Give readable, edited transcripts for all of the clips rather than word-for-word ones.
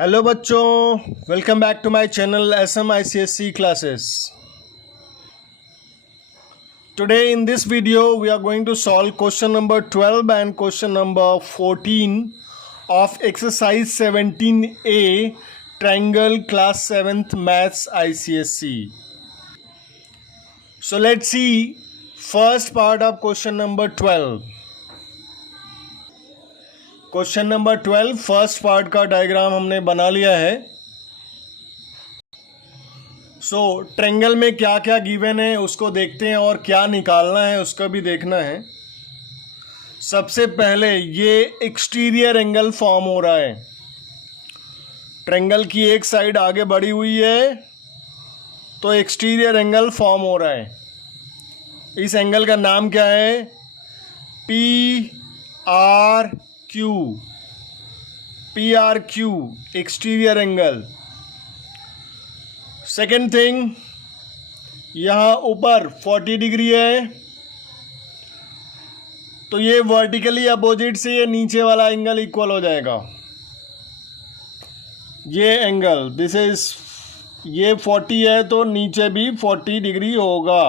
Hello बच्चों, welcome back to my channel SMICSE classes. Today in this video we are going to solve question number 12 and question number 14 of exercise 17A triangle class 7th maths ICSE. So let's see first part of question number 12. Question number 12 first part का diagram हमने बना लिया है. Triangle में क्या क्या given है उसको देखते हैं और क्या निकालना है उसका भी देखना है. सबसे पहले ये एक्सटीरियर एंगल फॉर्म हो रहा है. ट्रायंगल की एक साइड आगे बढ़ी हुई है तो एक्सटीरियर एंगल फॉर्म हो रहा है. इस एंगल का नाम क्या है? PRQ exterior angle. Second thing, यहाँ ऊपर 40 डिग्री है तो ये वर्टिकली अपोजिट से ये नीचे वाला एंगल इक्वल हो जाएगा. ये एंगल दिस इज ये 40 है तो नीचे भी 40 डिग्री होगा.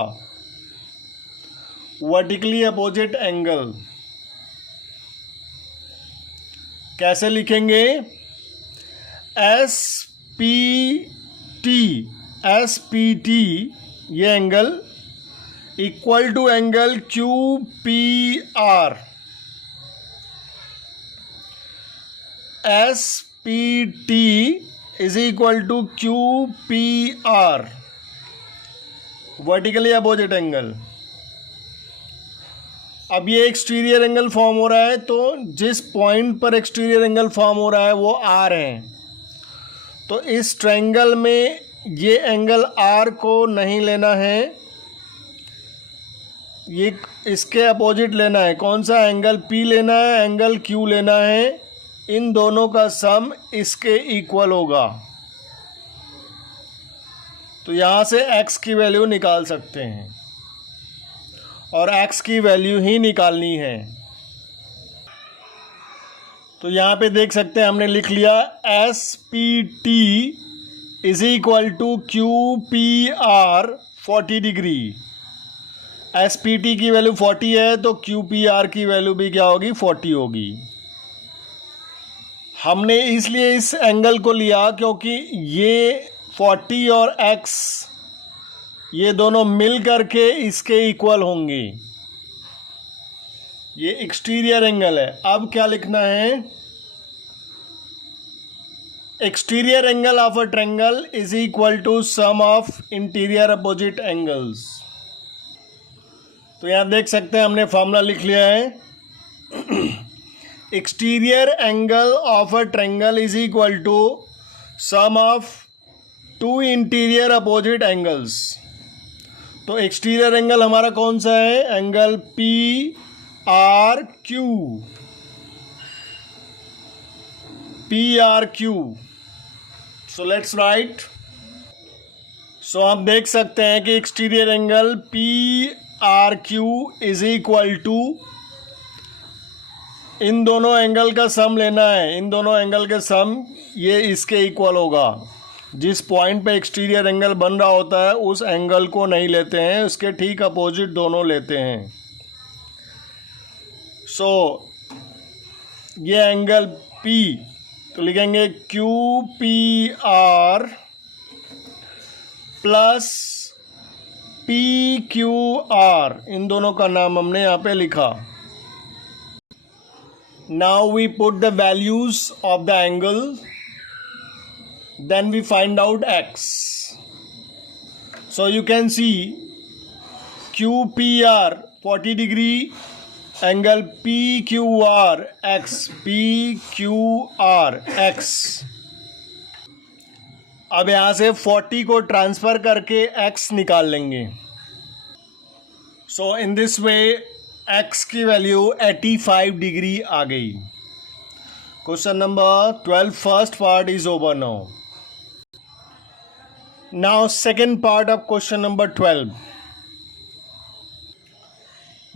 वर्टिकली अपोजिट एंगल कैसे लिखेंगे? SPT ये angle equal to angle QPR. SPT is equal to QPR vertically opposite angle. अब ये एक्सटीरियर एंगल फॉर्म हो रहा है तो जिस पॉइंट पर एक्सटीरियर एंगल फॉर्म हो रहा है वो R है. तो इस ट्रायंगल में ये एंगल R को नहीं लेना है, ये इसके अपोजिट लेना है. कौन सा एंगल? P लेना है, एंगल Q लेना है. इन दोनों का सम इसके इक्वल होगा. तो यहाँ से x की वैल्यू निकाल सकते हैं और x की वैल्यू ही निकालनी है. तो यहाँ पे देख सकते हैं हमने लिख लिया SPT is equal to QPR 40 degree. SPT की वैल्यू 40 है तो QPR की वैल्यू भी क्या होगी? 40 होगी. हमने इसलिए इस एंगल को लिया क्योंकि ये 40 और x ये दोनों मिल करके इसके इक्वल होंगे. ये एक्सटीरियर एंगल है. अब क्या लिखना है? Exterior angle of a triangle is equal to sum of interior opposite angles. तो यहां देख सकते हैं हमने फॉर्मूला लिख लिया है. Exterior angle of a triangle is equal to sum of two interior opposite angles. तो एक्सटीरियर एंगल हमारा कौन सा है? Angle PRQ. So let's write. So आप देख सकते हैं कि exterior angle PRQ is equal to, इन दोनों एंगल का सम लेना है. इन दोनों एंगल के सम ये इसके इक्वल होगा. जिस पॉइंट पे एक्सटीरियर एंगल बन रहा होता है उस एंगल को नहीं लेते हैं, उसके ठीक अपोजिट दोनों लेते हैं. ये एंगल P तो लिखेंगे QPR प्लस PQR. इन दोनों का नाम हमने यहाँ पे लिखा. Now we put the values of the angle. Then we find out x. So you can see QPR 40 degree, angle PQR x, PQR x. अब यहाँ से 40 को ट्रांसफ़र करके x निकाल लेंगे. So in this way x की value 85 degree आ गई. Question number 12 first part is over now. Now second part of question number 12.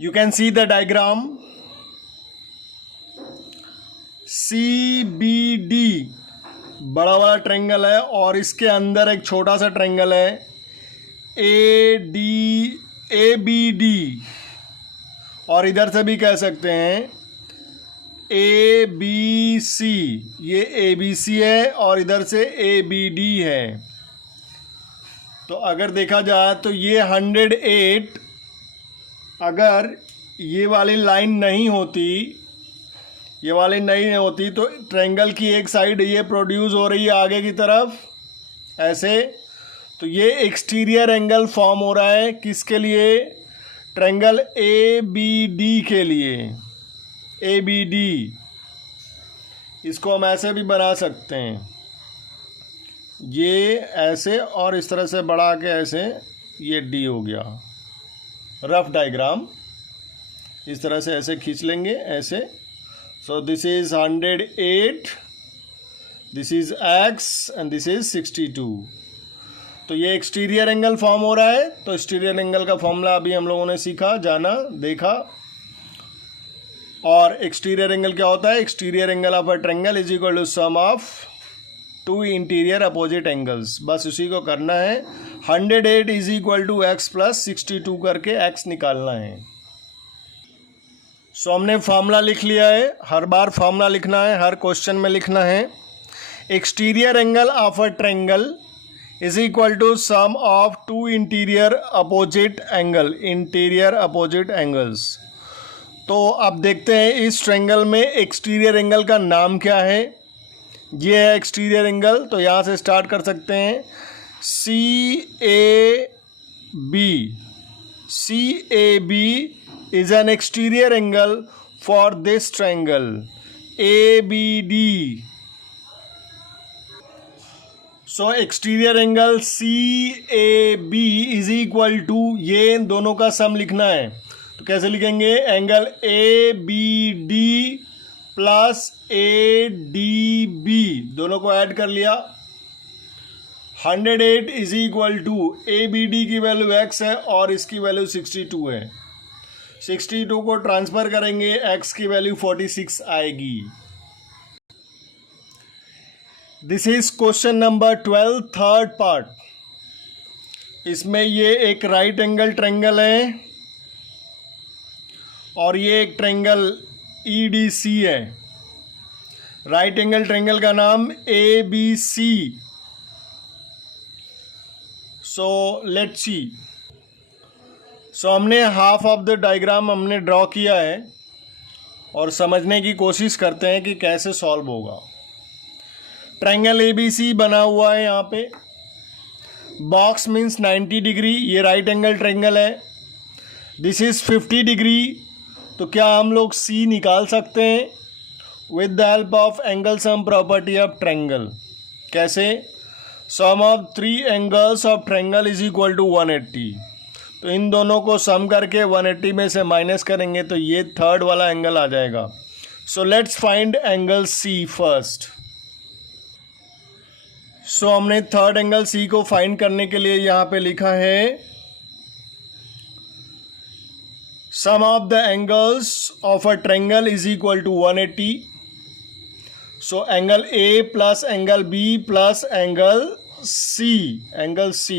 You can see the diagram. CBD बड़ा वाला ट्रायंगल है और इसके अंदर एक छोटा सा ट्रायंगल है ABD, और इधर से भी कह सकते हैं ABC, ये ABC है और इधर से ABD है। तो अगर देखा जाए तो ये 108, अगर ये वाली लाइन नहीं होती, ये वाली नहीं होती तो ट्रायंगल की एक साइड ये प्रोड्यूस हो रही है आगे की तरफ ऐसे, तो ये एक्सटीरियर एंगल फॉर्म हो रहा है किसके लिए? ट्रायंगल ABD के लिए। ABD, इसको हम ऐसे भी बना सकते हैं, ये ऐसे और इस तरह से बढ़ा के ऐसे, ये D हो गया। रफ डायग्राम इस तरह से ऐसे खींच लेंगे ऐसे। सो this is 108, this is X and this is 62। तो ये एक्सटीरियर एंगल फॉर्म हो रहा है। तो एक्सटीरियर एंगल का फॉर्मूला अभी हम लोगों ने सीखा, जाना, देखा। और एक्सटीरियर एंगल क्या होता है? Exterior angle of a triangle is equal to sum of two interior opposite angles. बस उसी को करना है। 108 is equal to X plus 62 करके X निकालना है। सो हमने फार्मूला लिख लिया है। हर बार फार्मूला लिखना है, हर क्वेश्चन में लिखना है। Exterior angle of a triangle is equal to sum of two interior opposite angle, interior opposite angles. तो अब देखते हैं इस ट्रायंगल में एक्सटीरियर एंगल का नाम क्या है। ये है एक्सटीरियर एंगल, तो यहाँ से स्टार्ट कर सकते हैं। CAB is an exterior angle for this triangle ABD. So exterior angle CAB is equal to, ये दोनों का सम लिखना है। तो कैसे लिखेंगे? एंगल ABD प्लस ADB, दोनों को ऐड कर लिया। 108 इज इक्वल टू ABD की वैल्यू X है और इसकी वैल्यू 62 है। 62 को ट्रांसफ़र करेंगे, X की वैल्यू 46 आएगी। This is question number 12, third part. इसमें ये एक राइट एंगल ट्रायंगल है और ये एक ट्रायंगल EDC है। राइट एंगल ट्रायंगल का नाम ABC। So let's see. So हमने हाफ ऑफ द डायग्राम हमने ड्रॉ किया है और समझने की कोशिश करते हैं कि कैसे सॉल्व होगा। ट्रायंगल ABC बना हुआ है यहाँ पे। बॉक्स मीन्स 90 डिग्री, ये राइट एंगल ट्रायंगल है। This is 50 degree. तो क्या हम लोग C निकाल सकते हैं with the help of angle sum property of triangle? कैसे? Sum of 3 angles of triangle is equal to 180। तो इन दोनों को सम करके 180 में से माइनस करेंगे तो ये थर्ड वाला एंगल आ जाएगा। So let's find angle C first. So हमने थर्ड एंगल C को फाइंड करने के लिए यहाँ पे लिखा है sum of the angles of a triangle is equal to 180। So angle A plus angle B plus angle C, angle C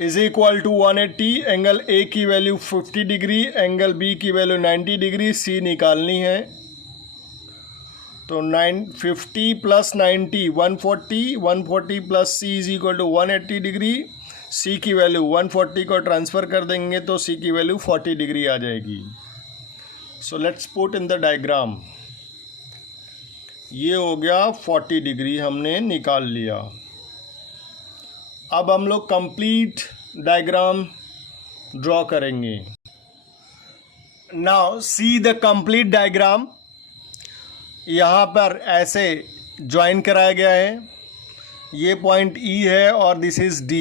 is equal to 180। Angle A की वैल्यू 50 डिग्री, एंगल B की value 90 degree, C निकालनी है। तो 50 plus 90 140, 140 plus C is equal to 180 degree. C की value 140 को transfer कर देंगे तो C की वैल्यू 40 डिग्री आ जाएगी। So let's put in the diagram. ये हो गया 40 डिग्री, हमने निकाल लिया। अब हम लोग कंप्लीट डायग्राम ड्रॉ करेंगे। Now see the complete diagram. यहाँ पर ऐसे ज्वाइन कराया गया है। ये पॉइंट E है और दिस इज D।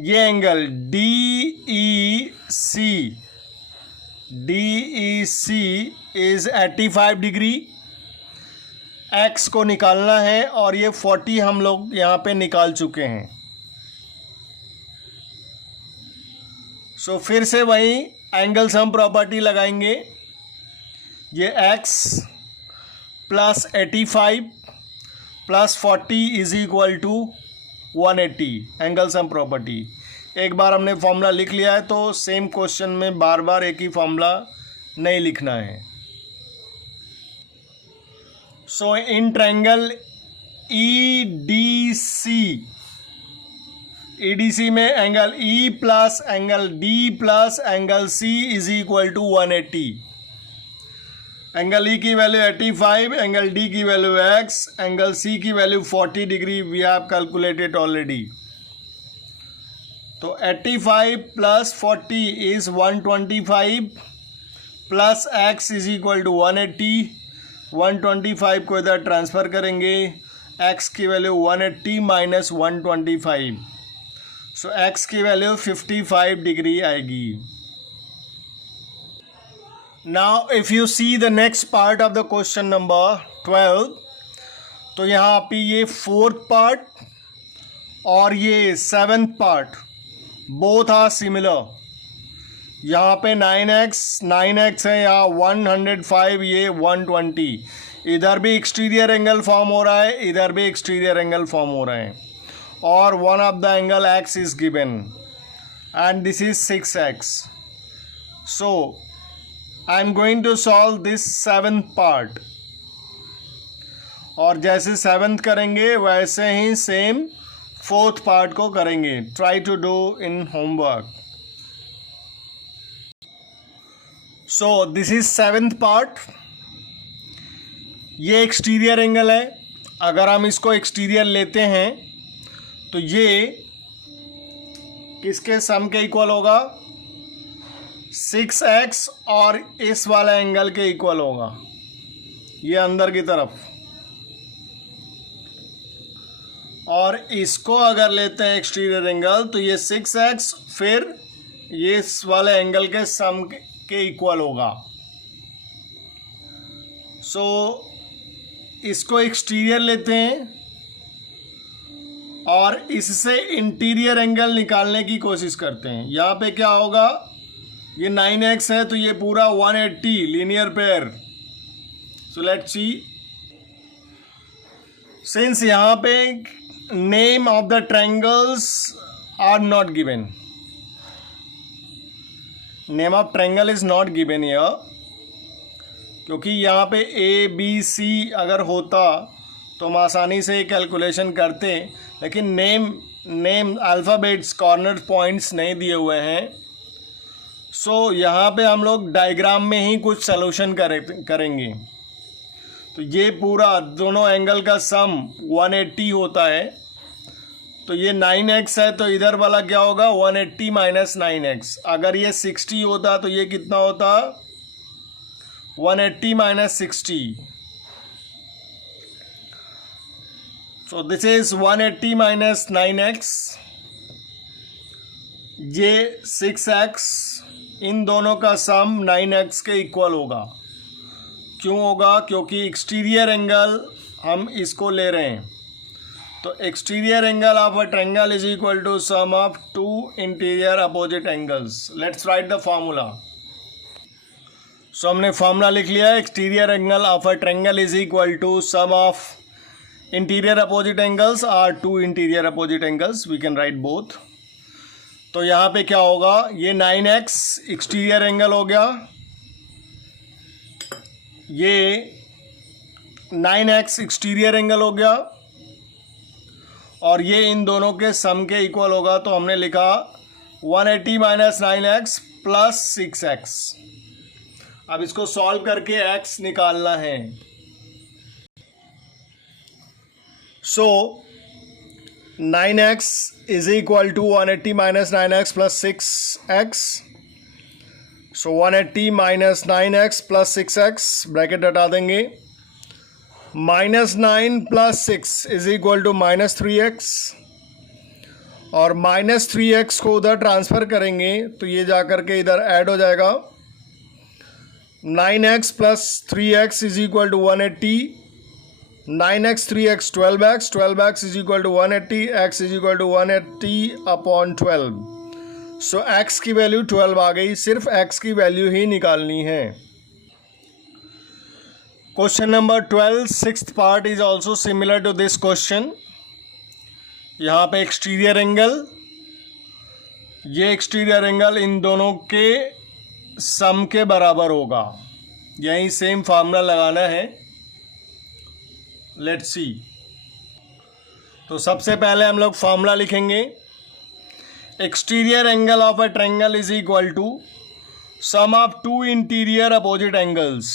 ये angle DEC is 85 degree. X को निकालना है और ये 40 हम लोग यहाँ पे निकाल चुके हैं। सो फिर से वही एंगल सम प्रॉपर्टी लगाएंगे। ये x plus 85 plus 40 is equal to 180 angle sum property. एक बार हमने फॉर्मूला लिख लिया है तो सेम क्वेश्चन में बार बार एक ही फॉर्मूला नहीं लिखना है। सो इन ट्रायंगल EDC में angle E plus angle D plus angle C is equal to 180। Angle E की वैल्यू 85, एंगल D की वैल्यू x, एंगल C की value 40 degree we have calculated already. तो 85 plus 40 is 125 plus x is equal to 180। 125 को इधर transfer करेंगे, x की value 180 minus 125, so x की value 55 degree आएगी। Now if you see the next part of the question number 12, तो यहाँ पे ये फोर्थ पार्ट और ये seventh part both are similar. यहाँ पे 9x है, यहाँ 105, ये 120। इधर भी एक्सटीरियर एंगल फॉर्म हो रहा है, इधर भी एक्सटीरियर एंगल फॉर्म हो रहा है, और one of the angle x is given and this is 6x। So I am going to solve this seventh part, और जैसे सेवेंथ करेंगे वैसे ही सेम फोर्थ पार्ट को करेंगे। Try to do in homework. So this is seventh part. ये exterior angle है, अगर हम इसको एक्सटीरियर लेते हैं तो ये किसके सम के इक्वल होगा? 6x और इस वाला एंगल के इक्वल होगा, ये अंदर की तरफ। और इसको अगर लेते हैं एक्सटीरियर एंगल तो ये 6x फिर ये इस वाले एंगल के सम के इक्वल होगा। सो इसको एक्सटीरियर लेते हैं और इससे इंटीरियर एंगल निकालने की कोशिश करते हैं। यहाँ पे क्या होगा, ये 9x है तो ये पूरा 180 linear pair. So let's see, since यहाँ पे name of the triangles are not given, name of triangle is not given here, क्योंकि यहाँ पे ABC अगर होता तो हम आसानी से कैलकुलेशन करते, लेकिन नेम अल्फ़ाबेट्स कॉर्नर पॉइंट्स नहीं दिए हुए हैं। सो यहाँ पे हम लोग डायग्राम में ही कुछ सॉल्यूशन करेंगे। तो ये पूरा दोनों एंगल का सम 180 होता है, तो ये 9x है तो इधर वाला क्या होगा, 180 माइनस 9x। अगर ये 60 होता तो ये कितना होता, 180 minus 60। So this is 180 minus 9x, ये 6x, इन दोनों का सम 9x के इक्वल होगा। क्यों होगा? क्योंकि एक्सटीरियर एंगल हम इसको ले रहे हैं, तो exterior angle of a triangle is equal to sum of two interior opposite angles. Let's write the formula. So हमने फॉर्मूला लिख लिया है, exterior angle of a triangle is equal to sum of interior opposite angles or two interior opposite angles, we can write both. तो यहाँ पे क्या होगा, ये 9x एक्सटीरियर एंगल हो गया, ये 9x एक्सटीरियर एंगल हो गया, और ये इन दोनों के सम के इक्वल होगा। तो हमने लिखा 180 माइनस 9x प्लस 6x। अब इसको सॉल्व करके x निकालना है। So 9x is equal to 180 minus 9x plus 6x। So 180 minus 9x plus 6x, bracket हटा देंगे, -9 plus 6 is equal to -3x, और -3x को उधर ट्रांसफ़र करेंगे तो ये जा कर के इधर ऐड हो जाएगा। 9x plus 3x is equal to 180, 9x 3x 12x, 12x is equal to 180, x is equal to 180 upon 12। So x की वैल्यू 12 आ गई, सिर्फ x की वैल्यू ही निकालनी है। Question number 12 sixth part is also similar to this question. यहाँ पे एक्सटीरियर एंगल, ये एक्सटीरियर एंगल इन दोनों के सम के बराबर होगा। यही सेम फार्मूला लगाना है। Let's see. तो सबसे पहले हम लोग फार्मूला लिखेंगे। Exterior angle of a triangle is equal to sum of two interior opposite angles.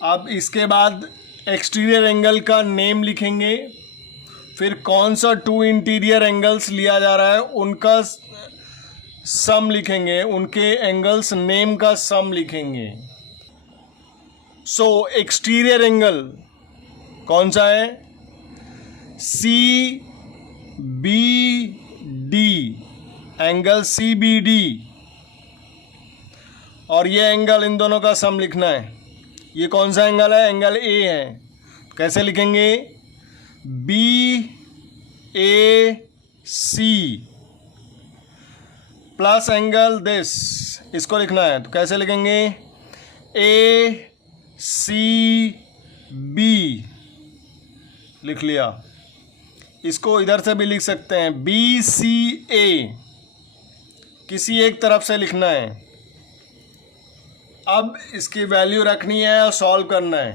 अब इसके बाद एक्सटीरियर एंगल का नेम लिखेंगे, फिर कौन सा टू इंटीरियर एंगल्स लिया जा रहा है उनका सम लिखेंगे, उनके एंगल्स नेम का सम लिखेंगे। सो एक्सटीरियर एंगल कौन सा है? C B D, angle C B D, और ये एंगल इन दोनों का सम लिखना है। ये कौन सा एंगल है? एंगल ए है। कैसे लिखेंगे? B A C plus angle this, इसको लिखना है। तो कैसे लिखेंगे? ए सी बी लिख लिया। इसको इधर से भी लिख सकते हैं, बी सी ए, किसी एक तरफ से लिखना है। अब इसकी वैल्यू रखनी है और सॉल्व करना है।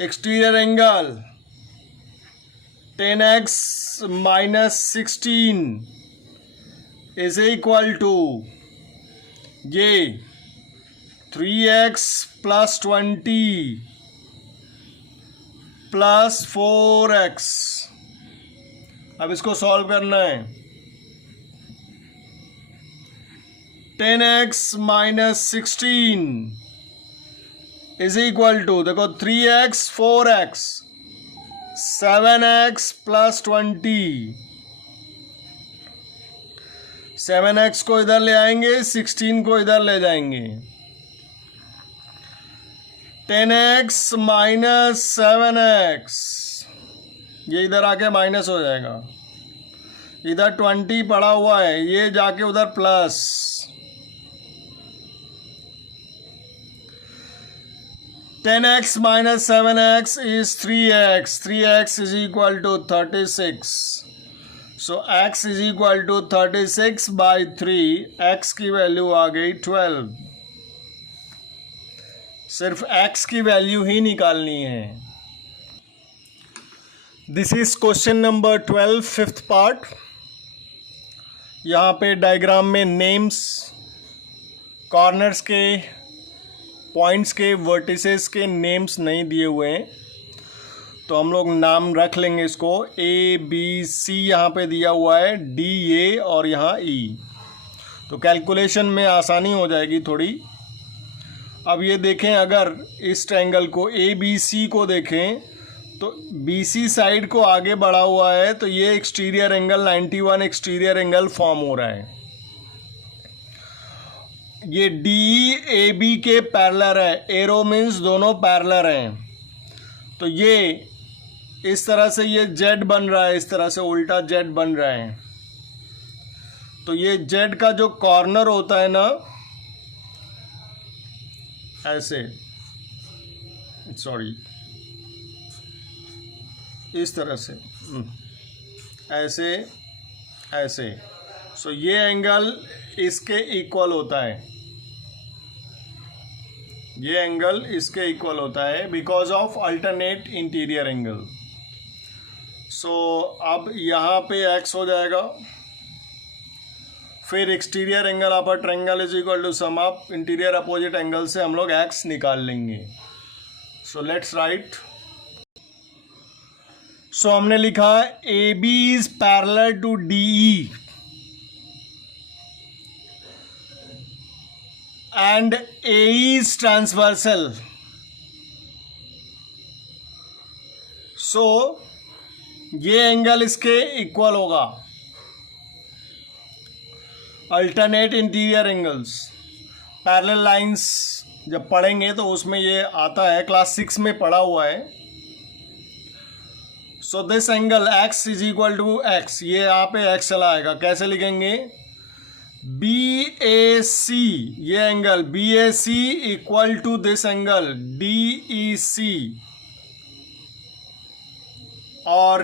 Exterior angle 10x minus 16 is equal to ये 3x प्लस 20 प्लस 4x। अब इसको सॉल्व करना है। 10x minus 16 is equal to, देखो 3x 4x 7x plus 20। 7x को इधर ले आएंगे, 16 को इधर ले जाएंगे। 10x माइनस 7x, ये इधर आके माइनस हो जाएगा। इधर 20 पड़ा हुआ है, ये जाके उधर plus. 10x minus 7x is 3x. 3x is equal to 36. So x is equal to 36 by 3. x की वैल्यू आ गई 12। सिर्फ x की वैल्यू ही निकालनी है। This is question number 12 fifth part. यहाँ पे डायग्राम में नेम्स, कॉर्नर्स के, पॉइंट्स के, वर्टिसेस के नेम्स नहीं दिए हुए हैं, तो हम लोग नाम रख लेंगे इसको। ए बी सी यहाँ पे दिया हुआ है, डी ए और यहाँ ई, तो कैलकुलेशन में आसानी हो जाएगी थोड़ी। अब ये देखें, अगर इस ट्रायंगल को ए बी सी को देखें तो बी सी साइड को आगे बढ़ा हुआ है, तो ये exterior angle 91 exterior angle form हो रहा है। ये डी ए बी के पैरेलल है, एरो मीन्स दोनों पैरेलल हैं। तो ये इस तरह से ये जेड बन रहा है, इस तरह से उल्टा जेड बन रहा है। तो ये जेड का जो कॉर्नर होता है ना, ऐसे, सॉरी, इस तरह से, ऐसे ऐसे, सो ये एंगल इसके इक्वल होता है, ये एंगल इसके इक्वल होता है because of alternate interior angle. So अब यहाँ पे x हो जाएगा, फिर exterior angle of a triangle is equal to sum of interior opposite angle से हम लोग x निकाल लेंगे। सो लेट्स राइट। सो हमने लिखा A B is parallel to D E and AE is transversal. So ये एंगल इसके इक्वल होगा। Alternate interior angles, parallel lines जब पढ़ेंगे तो उसमें ये आता है, क्लास 6 में पढ़ा हुआ है। So this angle x is equal to x, ये यहाँ पे x चला आएगा। कैसे लिखेंगे? बी ए सी, ये angle B A C equal to this angle D E C, और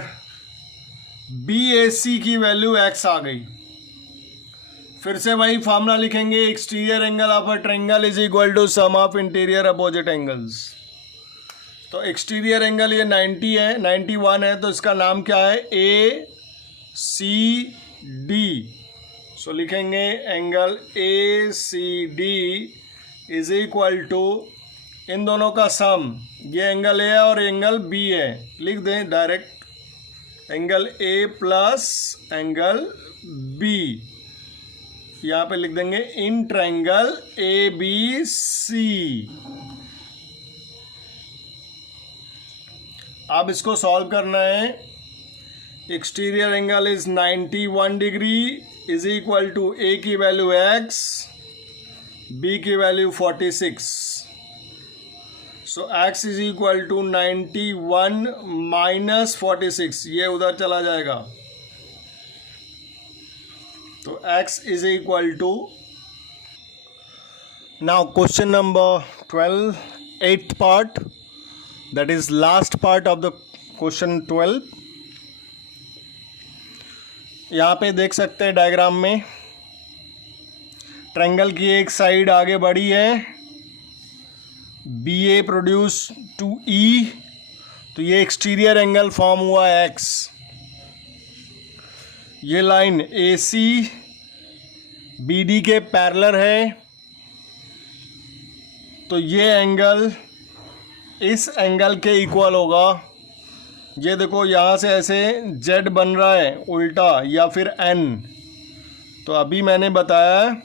बी ए सी की वैल्यू x आ गई। फिर से वही फॉर्मूला लिखेंगे, exterior angle of a triangle is equal to sum of interior opposite angles. तो exterior angle ये 90 है, 91 है, तो इसका नाम क्या है, ए सी डी। सो लिखेंगे angle A C D is equal to, इन दोनों का सम, ये एंगल ए है और एंगल बी है, लिख दें direct, angle A plus angle B, यहाँ पे लिख देंगे in triangle A B C. अब इसको सॉल्व करना है। Exterior angle is 91 degree is equal to A की वैल्यू x, बी की value 46। So x is equal to 91 minus 46, ये उधर चला जाएगा, तो x is equal to, now question number 12, 8th part, that is last part of the question 12। यहाँ पे देख सकते हैं डायग्राम में, ट्रायंगल की एक साइड आगे बढ़ी है, बी ए प्रोड्यूस टू ई, तो ये एक्सटीरियर एंगल फॉर्म हुआ x। ये लाइन ए सी बी डी के पैरेलल है, तो ये एंगल इस एंगल के इक्वल होगा। ये देखो यहाँ से ऐसे z बन रहा है उल्टा या फिर n, तो अभी मैंने बताया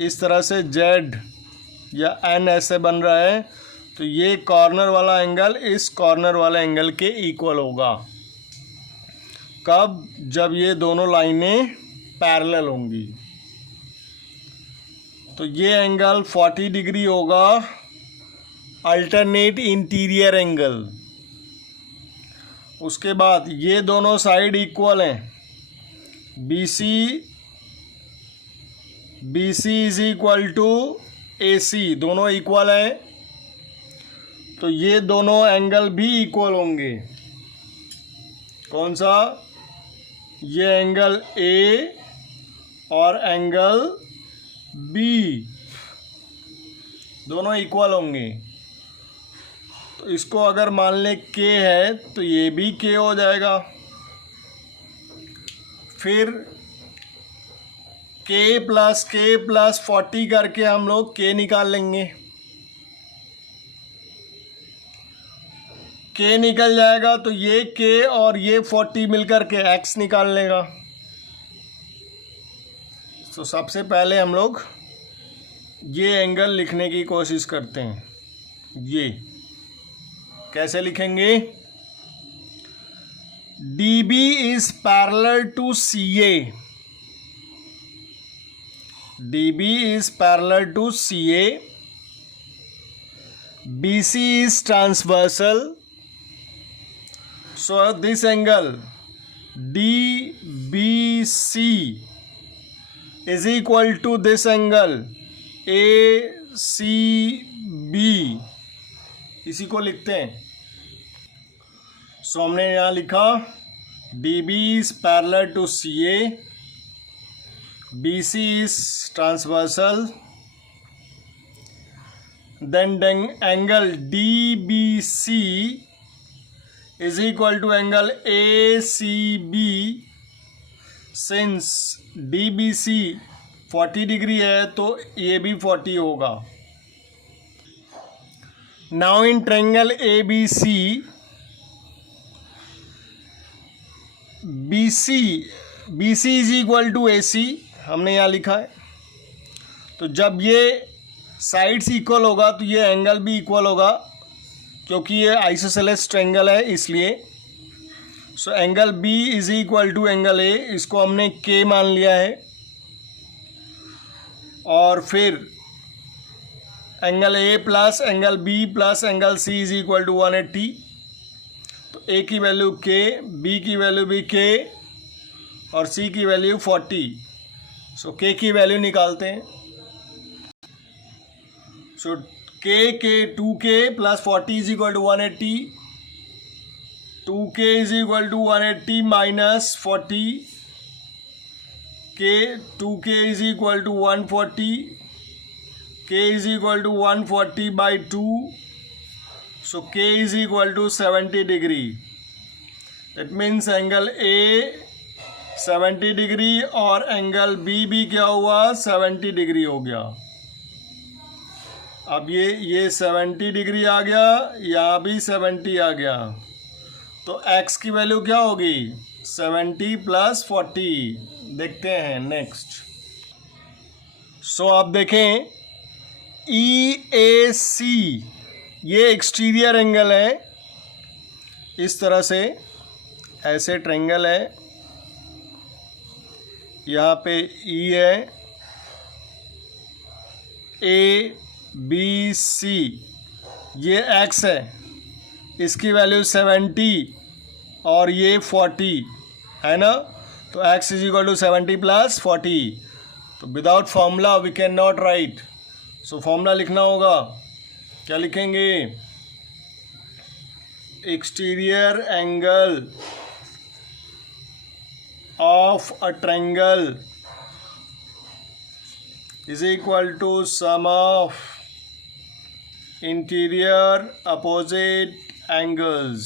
इस तरह से z या n ऐसे बन रहा है, तो ये कॉर्नर वाला एंगल इस कॉर्नर वाला एंगल के इक्वल होगा। कब? जब ये दोनों लाइनें पैरेलल होंगी। तो ये एंगल 40 डिग्री होगा, अल्टरनेट इंटीरियर एंगल। उसके बाद ये दोनों साइड इक्वल हैं, B C is equal to A C, दोनों इक्वल है, तो ये दोनों एंगल भी इक्वल होंगे। कौन सा? ये एंगल ए और एंगल बी, दोनों इक्वल होंगे। तो इसको अगर मान लें k है तो ये भी k हो जाएगा। फिर k प्लस 40 करके हम लोग k निकाल लेंगे। k निकल जाएगा तो ये k और ये 40 मिलकर के x निकाल लेगा। तो सबसे पहले हम लोग ये एंगल लिखने की कोशिश करते हैं। ये कैसे लिखेंगे? DB is parallel to CA, DB is parallel to CA, BC is transversal, so this angle DBC is equal to this angle ACB। इसी को लिखते हैं। सो हमने यहाँ लिखा DB is parallel to CA, BC is transversal, then angle DBC is equal to angle ACB। since DBC 40 degree है तो ये भी 40 होगा। Now in triangle ABC, BC is equal to AC, हमने यहाँ लिखा है। तो जब ये साइड्स इक्वल होगा तो ये एंगल भी इक्वल होगा, क्योंकि ये आइसोसेलेस ट्रायंगल है इसलिए। So angle B is equal to angle A, इसको हमने K मान लिया है। और फिर angle A plus angle B plus angle C is equal to 180। तो A की वैल्यू K, B की वैल्यू भी K और C की वैल्यू 40। सो के की वैल्यू निकालते हैं. So K 2k plus 40 is equal to 180. 2k is equal to 180 minus 40. k 2k is equal to 140. k is equal to 140 by 2. So k is equal to 70 degree. That means angle A 70 degree और angle B भी क्या हुआ 70 degree हो गया. अब ये 70 degree आ गया, यहाँ भी 70 आ गया. तो x की वैल्यू क्या होगी 70 प्लस 40. देखते हैं नेक्स्ट. सो आप देखें EAC ये एक्सटीरियर एंगल है. इस तरह से ऐसे ट्रायंगल है, यहाँ पे E है, ABC ये x है, इसकी वैल्यू 70 और ये 40 है ना. तो x is equal to 70 plus 40. तो without formula we can not write. So formula लिखना होगा. क्या लिखेंगे? Exterior angle of a triangle is equal to sum of interior opposite angles.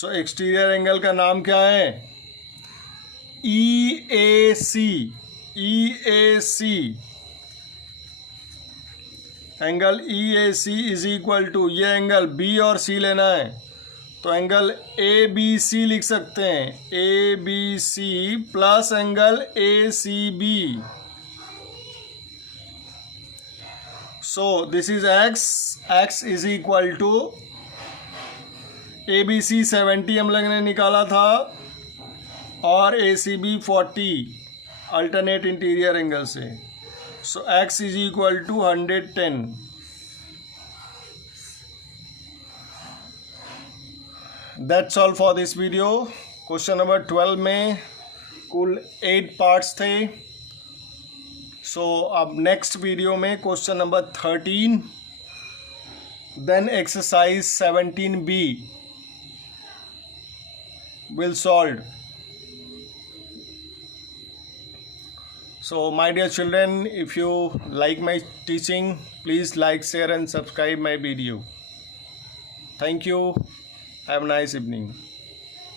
So exterior angle का नाम क्या है? EAC. Angle EAC is equal to, ये एंगल B और C लेना है तो एंगल ABC लिख सकते हैं. ABC plus angle ACB. So this is x is equal to ABC 70 हम लोगों ने निकाला था और ACB 40 अल्टरनेट इंटीरियर एंगल से. So x is equal to 110. That's all for this video. Question number 12 में कुल 8 पार्ट्स थे. सो अब नेक्स्ट वीडियो में question number 13, then exercise 17B will solved. So my dear children, if you like my teaching, please like, share and subscribe my video. Thank you. Have a nice evening.